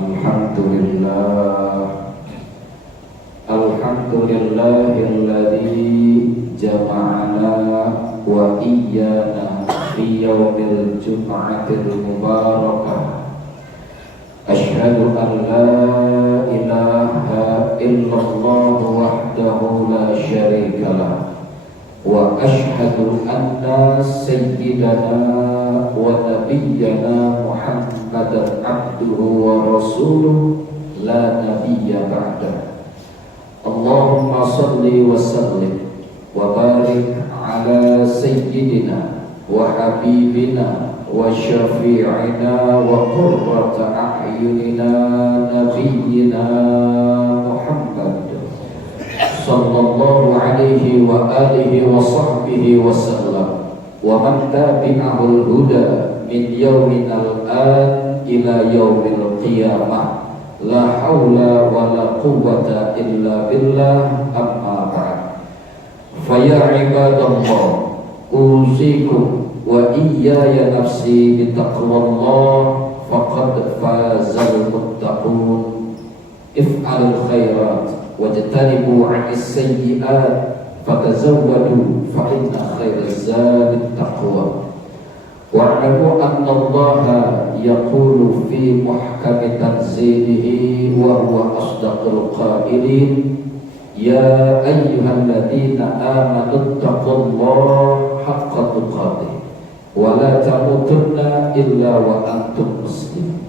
Alhamdulillah, alhamdulillahilladzi jama'ana wa iyyana fi yaumil jum'atil mubarakah. Asyhadu an la ilaha illallah wahdahu la syarikalah wa asyhadu anna sayyidana wa nabiyyana Muhammadan abduhu wa rasuluh la nabiyya ba'dah. Allahumma salli wa sallim wa barik ala sayyidina wa habibina wa syafi'ina wa qurrata a'yunina nabiyyina Muhammad sallallahu alaihi wa alihi wa sahbihi wa sallam wa man tabi'ahul huda min yauminal an ila yaumil qiyamah. La haula wa la quwwata illa billah, amma ba'd. Fa ya ibadallah, usikum wa iyaya nafsi bitaqwallah, faqad fazal muttaqun. If'alul khairat wajtanibu 'anis sayyi'at, fatazawwadu fa inna khairaz zadit taqwa. Wa'lamu anna Allaha yaqulu fi muhkami tanzilihi wa huwa asdaqul qailin, ya ayyuhalladzina amanu taqullaha haqqa tuqatih wa la tamutunna illa wa antum muslimun.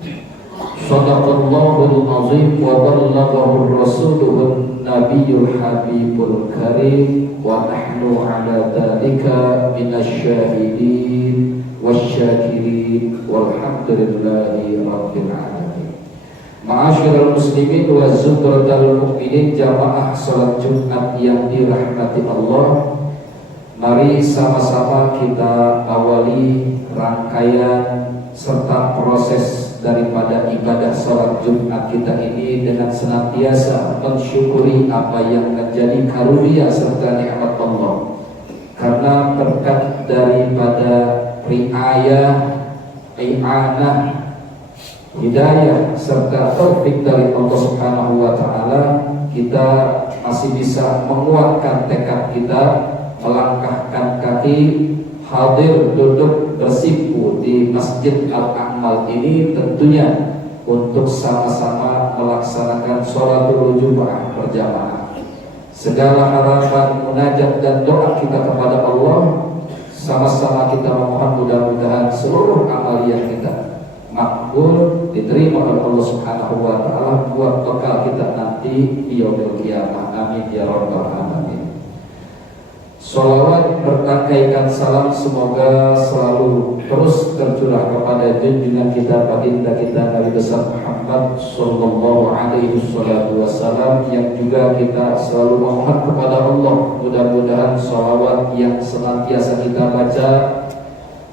Shadaqallahul azim wa ballaghahu rasuluhun nabiyyul habibul karim wa nahnu ala dzalika minasyahidin wasyakirin walhamdulillahi rabbil alamin. Ma'asyiral muslimin wa zubratal mu'minin, jamaah salat Jumat yang dirahmati Allah. Mari sama-sama kita awali rangkaian serta proses daripada ibadah salat Jumat kita ini dengan senantiasa mensyukuri apa yang menjadi karunia serta nikmat Allah. Karena berkat daripada riayah, i'anah, hidayah serta taufik dari Allah Subhanahu wa taala, kita masih bisa menguatkan tekad kita, melangkahkan kaki, hadir duduk bersimpu di Masjid Al-Akmal ini tentunya untuk sama-sama melaksanakan sholatul Jumu'ah berjamaah. Segala harapan, munajat dan doa kita kepada Allah, sama-sama kita memohon mudah-mudahan seluruh amalia kita makbul, diterima oleh Allah Subhanahu wa taala buat bekal kita nanti di yaumil qiyamah. Amin ya rabbal alamin. Sholawat berkaikan salam semoga selalu terus tercurah kepada junjungan kita baginda kita Nabi besar Muhammad sallallahu alaihi wasallam, yang juga kita selalu memohon kepada Allah mudah-mudahan sholawat yang senantiasa kita baca,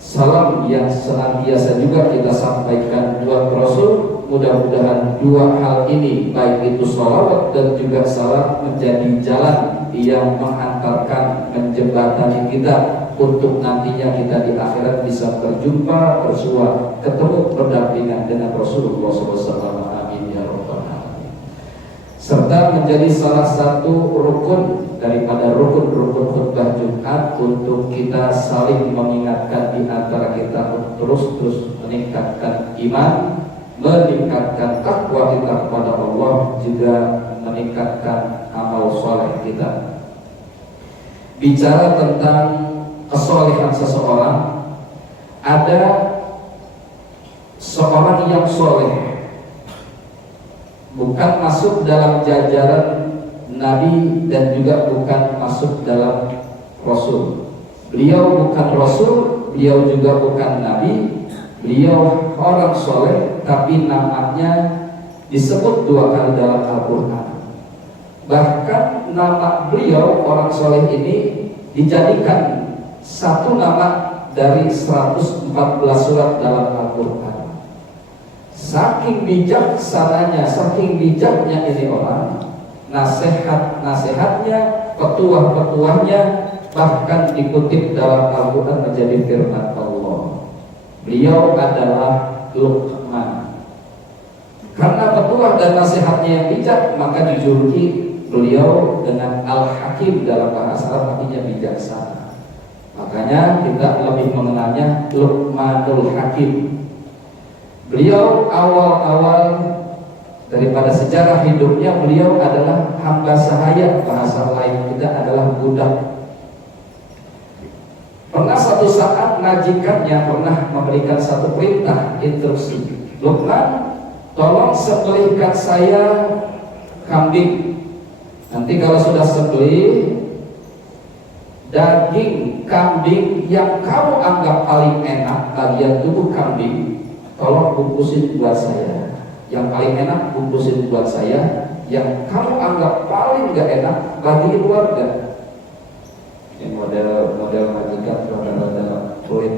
salam yang senantiasa juga kita sampaikan buat Rasul, mudah-mudahan dua hal ini baik itu sholawat dan juga salam menjadi jalan yang mengantarkan, menjembatani kita untuk nantinya kita di akhirat bisa berjumpa, bersua, ketemu, berdampingan dengan Rasulullah SAW. Amin ya rabbal alamin. Serta menjadi salah satu rukun daripada rukun-rukun khutbah Jumat untuk kita saling mengingatkan di antara kita untuk terus meningkatkan iman, meningkatkan takwa kita kepada Allah, juga meningkatkan amal soleh kita. Bicara tentang kesolehan seseorang, ada seorang yang soleh bukan masuk dalam jajaran Nabi dan juga bukan masuk dalam Rasul. Beliau bukan Rasul, beliau juga bukan Nabi. Beliau orang soleh, tapi namanya disebut dua kali dalam Al-Quran. Bahkan nama beliau orang soleh ini dijadikan satu nama dari 114 surat dalam Al-Quran. Saking bijaksananya, saking bijaknya ini orang, nasihat-nasihatnya, petuah-petuahnya bahkan dikutip dalam Al-Quran menjadi firman Allah. Beliau adalah Luqman. Karena Rasulullah dan nasihatnya yang bijak, maka dijuluki beliau dengan Al-Hakim, dalam bahasa Arab artinya bijaksana. Makanya kita lebih mengenalnya Luqmanul Hakim. Beliau awal-awal daripada sejarah hidupnya, beliau adalah hamba sahaya, bahasa lain kita adalah budak. Pernah satu saat majikannya pernah memberikan satu perintah, instruksi, Luqman, tolong sembelihkan saya kambing. Nanti kalau sudah sembelih, daging kambing yang kamu anggap paling enak, bagian tubuh kambing, tolong bungkusin buat saya. Yang paling enak bungkusin buat saya. Yang kamu anggap paling gak enak, bagiin keluarga. Ini model majikan, model kulit.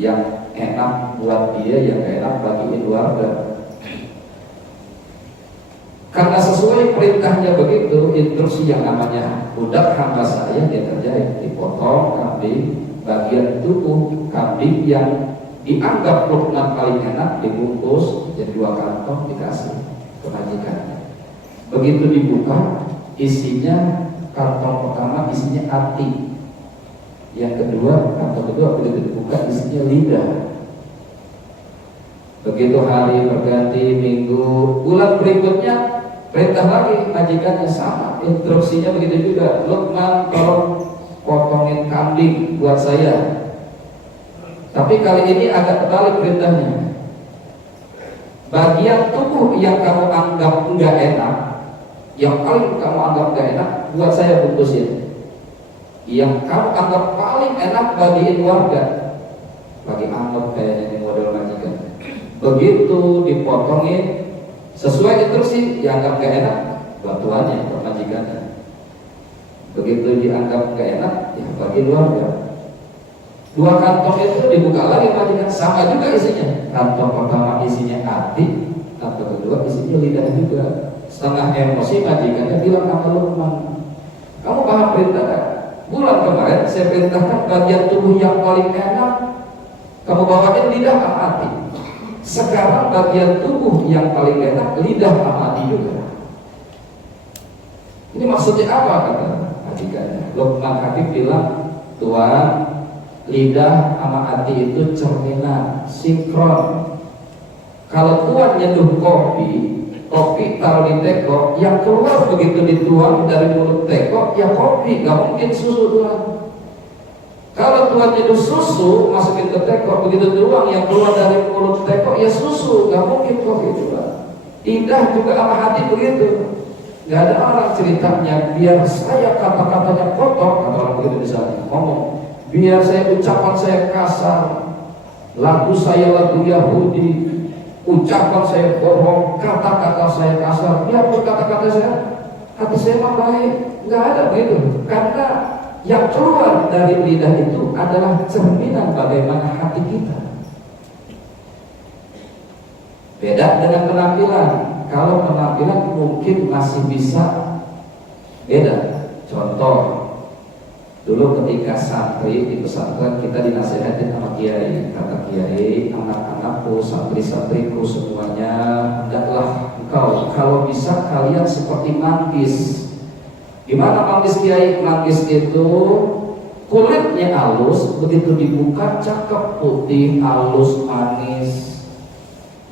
Yang enak buat dia, yang gak enak bagiin keluarga. Karena sesuai perintahnya begitu, instruksi yang namanya budak hamba saya, dia kerjain, dipotong kambing, bagian tubuh kambing yang dianggap Luqman paling enak dibungkus jadi 2 kantong, dikasih ke majikannya. Begitu dibuka, isinya kantong pertama isinya hati, yang kedua kantong kedua begitu dibuka isinya lidah. Begitu hari berganti, minggu, bulan berikutnya, perintah lagi majikannya sama, instruksinya begitu juga. Luqman, tolong potongin kambing buat saya. Tapi kali ini agak terbalik perintahnya. Bagian tubuh yang kamu anggap enggak enak, yang paling kamu anggap enggak enak, buat saya bungkusin. Yang kamu anggap paling enak bagiin warga, bagi anggap kayaknya ini model majikan. Begitu dipotongin sesuai instruksi, dianggap gak enak, bantuannya majikannya. Begitu dianggap gak enak, ya bagi keluarga. 2 kantong itu dibuka lagi majikan, sama juga isinya. Kantong pertama isinya hati, kantong kedua isinya lidah juga. Setengah emosi majikannya bilang sama Luqman, kamu paham perintah gak? Bulan kemarin saya perintahkan bagian tubuh yang paling enak kamu bawain lidah sama hati. Sekarang bagian tubuh yang paling enak lidah sama hati juga. Ini maksudnya apa kata majikannya? Luqman Hakim bilang, Tuan, lidah sama hati itu cerminan, sinkron. Kalau Tuan nyeduh kopi taruh di teko, yang keluar begitu dituang dari mulut teko, ya kopi, gak mungkin susu Tuan. Kalau Tuhan nyeduh susu masukin ke teko, begitu tuang yang keluar dari mulut teko, ya susu, gak mungkin kopi Tuhan. Lidah juga sama hati begitu. Gak ada orang ceritanya, biar saya kata-katanya kotor, kata orang begitu misalnya ngomong, biar saya ucapan saya kasar, lagu saya lagu Yahudi, ucapan saya bohong, kata-kata saya kasar, biarpun kata-kata saya, hati saya mah baik. Gak ada begitu. Karena yang keluar dari lidah itu adalah cerminan bagaimana hati kita. Beda dengan penampilan. Kalau penampilan mungkin masih bisa beda. Contoh, dulu ketika santri di pesantren kita dinasihatin sama kiai, kata kiai, anak-anakku, santri-santriku semuanya, hendaklah engkau kalau bisa kalian seperti manggis. Gimana manggis kiai? Manggis itu kulitnya halus, begitu dibuka cakep, putih, halus, manis.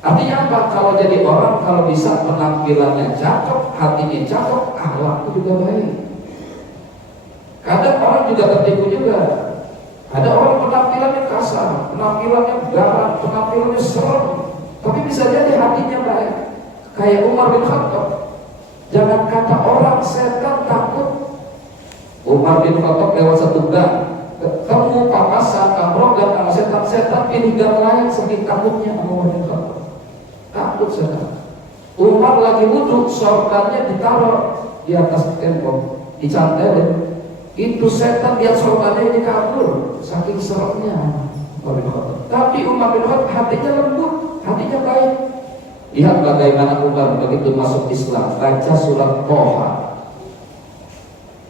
Artinya apa? Kalau jadi orang, kalau bisa penampilannya cakep, hatinya cakep, akhlaknya juga baik. Kadang orang juga tertipu juga. Ada orang penampilannya kasar, penampilannya garang, penampilannya serem, tapi bisa jadi hatinya baik. Kayak Umar bin Khattab. Jangan kata orang setan takut. Umar bin Khattab lewat satu gang, ketemu papasan, ambrogan sama setan pilih gang lain, saking takutnya Umar bin Khattab. Takut setan. Umar lagi wudhu, sorbannya ditaruh di atas tembok, dicantelin. Itu setan lihat sorbannya ini kabur, saking seremnya Umar bin Khattab. Tapi Umar bin Khattab hatinya lembut, hatinya baik. Lihat bagaimana Umar begitu masuk Islam, baca surat Toha.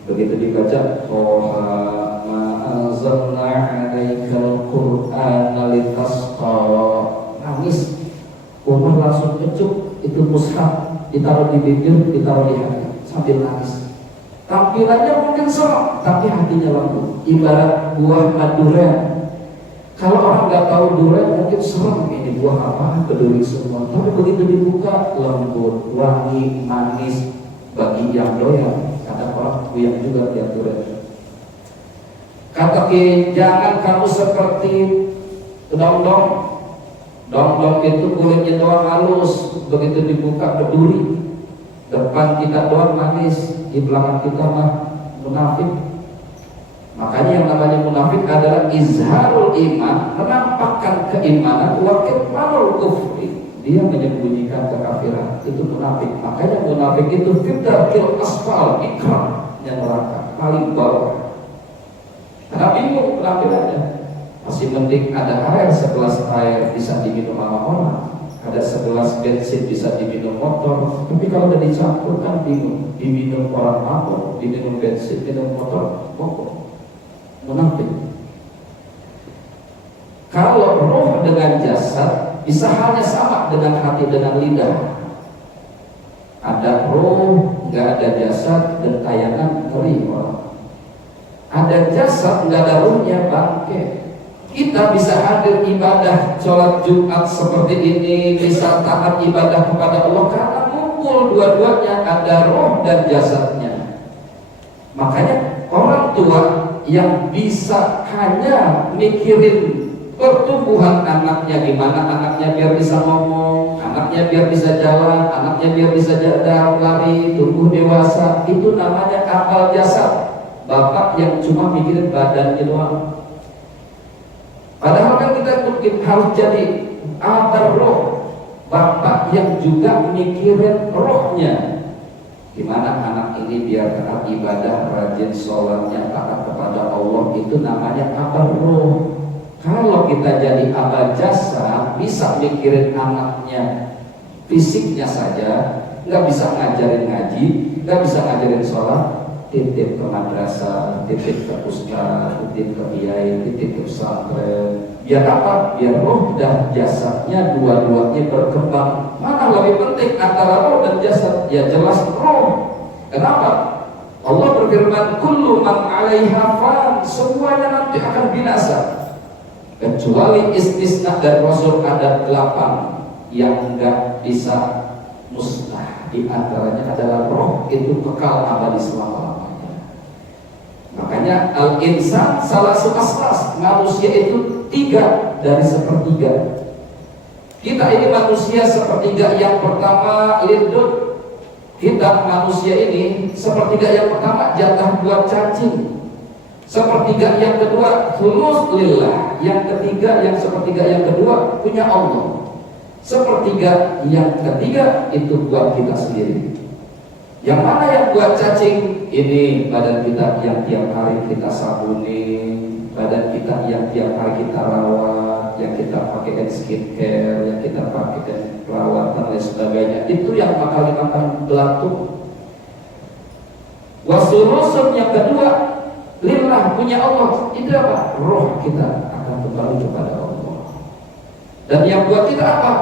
Begitu dibaca Toha ma anzalna 'alaikal Qur'ana litasqa, nangis. Umar langsung kecup itu mushaf, ditaruh di bibir, ditaruh di hati sambil nangis. Tampilannya mungkin serem, tapi hatinya lembut. Ibarat buah durian. Kalau orang nggak tahu durian mungkin serem, ini buah apa, berduri semua. Tapi begitu dibuka, lembut, wangi, manis. Bagi yang doyan, kadang orang puyeng juga lihat durian. Kata Ki, jangan kamu seperti dong-dong. Dong-dong itu kulitnya doang halus, begitu dibuka berduri. Depan kita doang manis, di belakang kita mah munafik. Makanya yang namanya munafik adalah izharul iman, menampakkan keimanan, wa kitmanul kufri, dia menyembunyikan kekafiran, itu munafik. Makanya munafik itu fitril asfal, ikram yang neraka paling bawah. Karena bingung penampilannya, masih mending ada air, segelas air bisa diminum sama orang, ada segelas bensin bisa diminum motor. Tapi kalau udah dicampur kan bingung, diminum orang mabuk, diminum bensin, minum motor, pokok munafik. Kalau roh dengan jasad bisa hanya sama dengan hati dengan lidah. Ada roh, nggak ada jasad, dan tayangan ngeri orang. Ada jasad, nggak ada rohnya, bangke. Kita bisa hadir ibadah sholat Jumat seperti ini, bisa taat ibadah kepada Allah karena kumpul dua-duanya, ada roh dan jasadnya. Makanya orang tua yang bisa hanya mikirin pertumbuhan anaknya, gimana anaknya biar bisa ngomong, anaknya biar bisa jalan, anaknya biar bisa jalan, lari, tumbuh dewasa, itu namanya akal jasad. Bapak yang cuma mikirin badannya doang. Padahal kan kita harus jadi abar roh, bapak yang juga mikirin rohnya. Gimana anak ini biar taat ibadah, rajin sholatnya, taat kepada Allah, itu namanya abar roh. Kalau kita jadi abar jasa, bisa mikirin anaknya, fisiknya saja, nggak bisa ngajarin ngaji, nggak bisa ngajarin sholat, titip ke madrasah, titip ke ustaz, titip ke kiai, titip ke pesantren. Biar apa? Biar roh dan jasadnya dua-duanya berkembang. Mana lebih penting antara roh dan jasad? Ya jelas roh. Kenapa? Allah berfirman, kullu man 'alaiha fan, semuanya nanti akan binasa. Kecuali istisna dan Rasul ada 8 yang enggak bisa musnah. Di antaranya adalah roh, itu kekal abadi selama-lamanya. Makanya al-insan salah aslas, manusia itu 3 dari sepertiga. Kita ini manusia sepertiga yang pertama lindut. Kita manusia ini sepertiga yang pertama jatah buat cacing. Sepertiga yang kedua tulus lillah. Yang ketiga, yang sepertiga yang kedua punya Allah. Sepertiga yang ketiga itu buat kita sendiri. Yang mana yang buat cacing? Ini badan kita yang tiap hari kita sabuni, badan kita yang tiap hari kita rawat, yang kita pakai skincare, yang kita pakai perawatan dan sebagainya. Itu yang bakal dimakan belatung. Wasurusun yang kedua lillah, punya Allah. Itu apa? Roh kita akan kembali kepada Allah. Dan yang buat kita apa?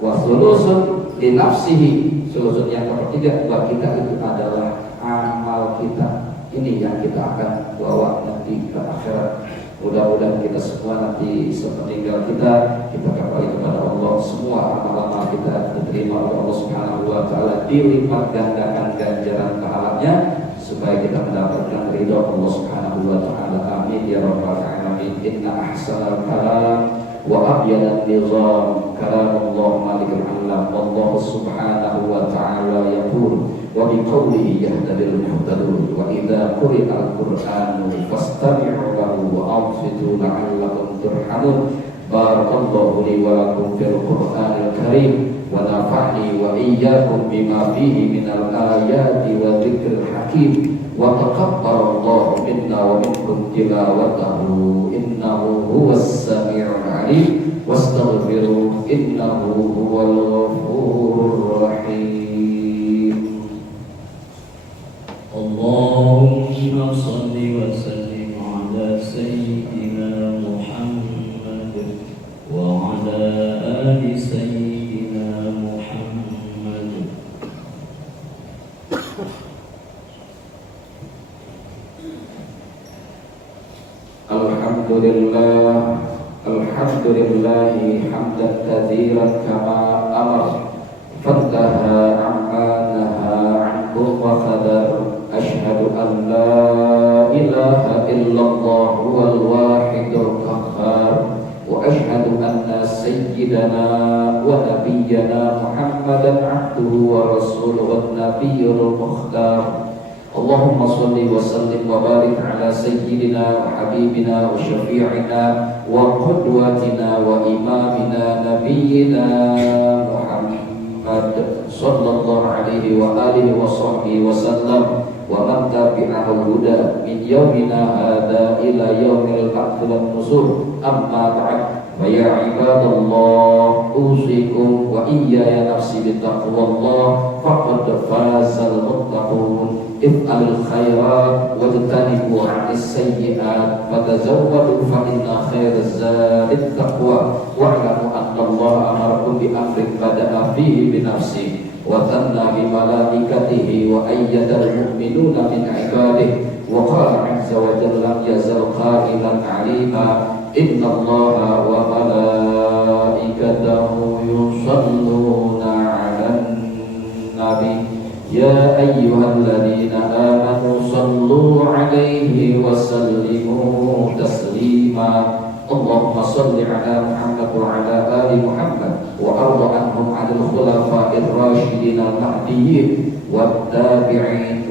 Wasulusun li nafsihi. Sulusun yang ketiga buat kita itu adalah amal kita. Ini yang kita akan bawa nanti ke akhirat. Mudah-mudahan kita semua nanti sepeninggal kita kembali kepada Allah. Semua amal-amal kita diterima oleh Allah Subhanahu wa taala, dilipat gandakan ganjaran pahalanya supaya kita mendapatkan ridha Allah Subhanahu wa taala. Amin ya rabbal alamin. Inna ahsanal kalam wa abyadan nizam kalamullah malikul alam. Wallahu subhanahu wa ta'ala yaqul wa biqawlihi yahtadil muhtadun wa idza quri'al qur'anu fastami'u lahu wa ansitu la'allakum turhamun. Barakallahu li wa lakum fil qur'anil karim wa nafa'ni wa iyyakum bima fihi minal ayati wa dzikril hakim wa taqabbalallahu minna wa minkum tilawatahu innahu huwas sami'ul alim wastaghfiruh innahu huwal ghafurur rahim. Allahumma shalli wa sallim ala sayyidina Muhammad wa ala ali sayyidina Alhamdulillahi hamdan katsiran kama amar fantaha amma naha anhu wa qadar. Asyhadu an la ilaha illallah wal wahidul qahhar wa asyhadu anna sayyidana wa nabiyyana Muhammadan abduhu wa rasuluhu an-nabiyyul mukhtar. Allahumma salli wa sallim wa barik ala sayyidina wa habibina wa syafi'ina wa qudwatina wa imamina nabiyyina Muhammad sallallahu alaihi wa alihi wa sahbihi wa sallam wa man tabi'ahul huda min yaumina hadha ila yaumil ba'thi wan nusur. Amma ba'd, fa ya ibadallah, usikum wa iyaya nafsi bitaqwallah, faqad fazal muttaqun. If'alul khairat wajtanibu 'anis sayyi'at, fatazawwadu fa inna khairaz zadit taqwa, wa'lamu anna Allah amarakum bi amrin bada'a fihi bi nafsihi wa tanna bi malaikatihi wa ayyadal mu'minuna min 'ibadihi wa qala 'azza wa jalla yazal qailan 'alima inna Allaha wa malaikatahu yusalluna 'alan nabi ya ayyuhalladzina amanu sallu 'alaihi wa sallimu taslima. Allahumma salli ala Muhammad wa ala ali Muhammad wa arda anhum 'anil khulafa'ir rasyidin al-mahdiyyin wat tabi'in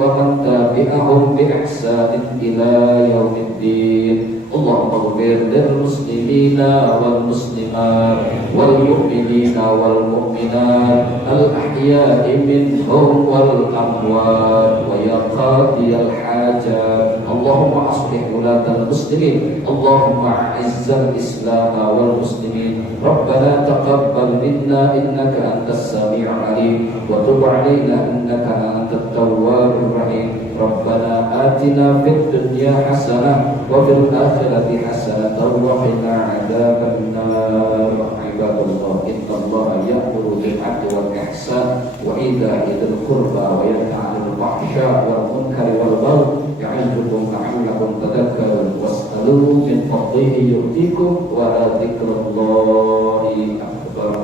wa man tabi'ahum bi ihsanin ila yaumiddin. Allahumma ighfir lil muslimina wal muslimat wal mu'minina wal mu'minat al ahya'i minhum wal amwat wa ya qadiyal hajat. Allahumma aslih ulatal muslimin, Allahumma a'izzal islam wal muslimin. Rabbana taqabbal minna innaka antas sami'ul alim wa tub 'alaina innaka antat tawwabur rahim. Rabbana atina fid dunya hasanah wa fil akhirati hasanah wa qina 'adzabannar. Ibadallah, innallaha ya'muru bil 'adli wal ihsan wa ita'i dzil qurba wa yanha 'anil fahsya'i wal munkari wal baghi ya'idukum la'allakum tadhakkarun. Was'alu min fadlihi yu'tikum wa la dzikrullahi akbar.